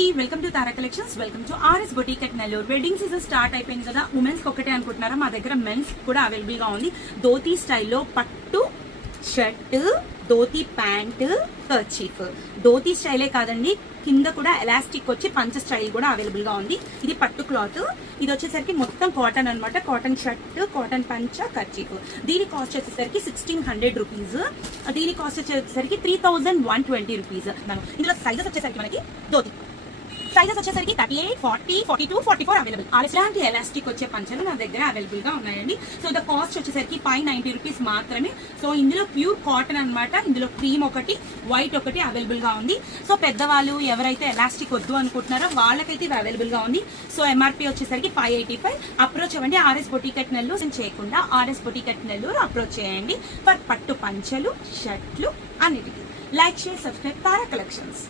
అండి, welcome to Tara collections. Welcome to RS boutique at Nellore. Wedding season start అయిపోయింది కదా, women's ఒకటే అనుకుంటున్నారా? మా దగ్గర మెన్స్ కూడా అవైలబుల్ గా ఉంది. ధోతీ స్టైల్లో పట్టు shirt, dhoti pant, kerchief. Dhoti స్టైలే కాదండి, కింద కూడా ఎలాస్టిక్ వచ్చి పంచ స్టైల్ కూడా అవైలబుల్ గా ఉంది. ఇది పట్టు క్లాత్. ఇది వచ్చేసరికి మొత్తం కాటన్ అనమాట. కాటన్ షర్ట్, కాటన్ పంచ, కర్చీఫ్. దీని కాస్ట్ వచ్చేసరికి 1600 రూపీస్. దీని కాస్ట్ వచ్చేసరికి 3120 రూపీస్. ఇందులో సైజెస్ వచ్చేసరికి మనకి ధోతీ సైజెస్ వచ్చేసరికి 38, 40, 42, 44 అవైలబుల్. ఇలాంటి ఎలాస్టిక్ వచ్చే పంచలు నా దగ్గర అవైలబుల్ గా ఉన్నాయండి. సో ద కాస్ట్ వచ్చేసరికి 590 రూపీస్ మాత్రమే. సో ఇందులో ప్యూర్ కాటన్ అనమాట. ఇందులో క్రీమ్ ఒకటి, వైట్ ఒకటి అవైలబుల్ గా ఉంది. సో పెద్దవాళ్ళు ఎవరైతే ఎలాస్టిక్ వద్దు అనుకుంటున్నారో వాళ్ళకైతే ఇవి అవైలబుల్ గా ఉంది. సో ఎంఆర్పీ వచ్చేసరికి 585. అప్రోచ్ అవ్వండి ఆర్ఎస్ బొటిక్ అట్ నెల్లూరు. చేయకుండా RS boutique at Nellore approach చేయండి ఫర్ పట్టు పంచలు, షర్ట్లు అన్నిటికీ. Like, share, subscribe Tara collections.